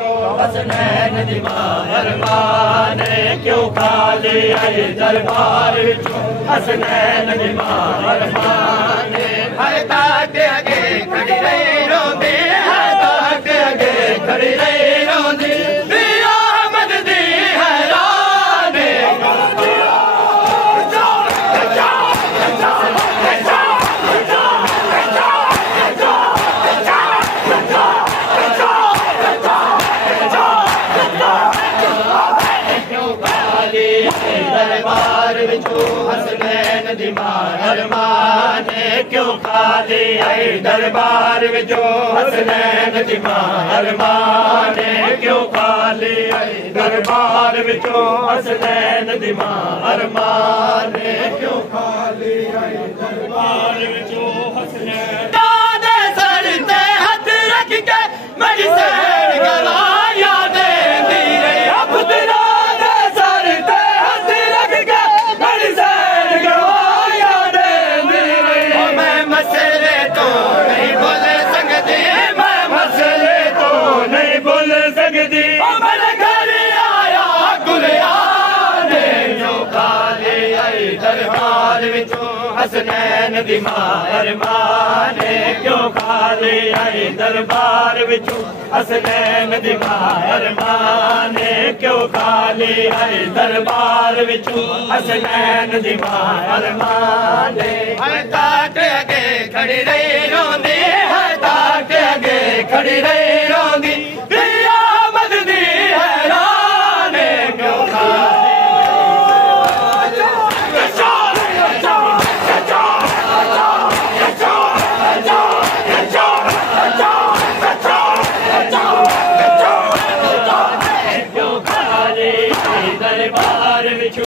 हसनैन दी अरमान क्यों खाली आई दरबार विचों हसनैन दी अरमान हर ताके अगे खड़ी रही रोंदी है ताके अगे खड़ी रही रोंदी अहमद दी हैरान दरबार विचों हसनैन दी अरमान क्यों खाली आई दरबार विचों हसनैन दी अरमान क्यों खाली आई दरबार विचों हसनैन दी अरमान क्यों खाली आई दरबार विचों हसनैन सर ते हाथ रख के मेरी सैन गवाया दे दी अब्दुल्ला दरबार विचों हसनैन दी अरमान क्यों खाली आई दरबार विचों हसनैन दी अरमान क्यों खाली आई दरबार विचों हसनैन दी अरमान ताक अगे खड़ी रही रोंदी है ताक अगे खड़ी रही रोंदी अहमद दी हैरान क्यों खाली दरबार विचों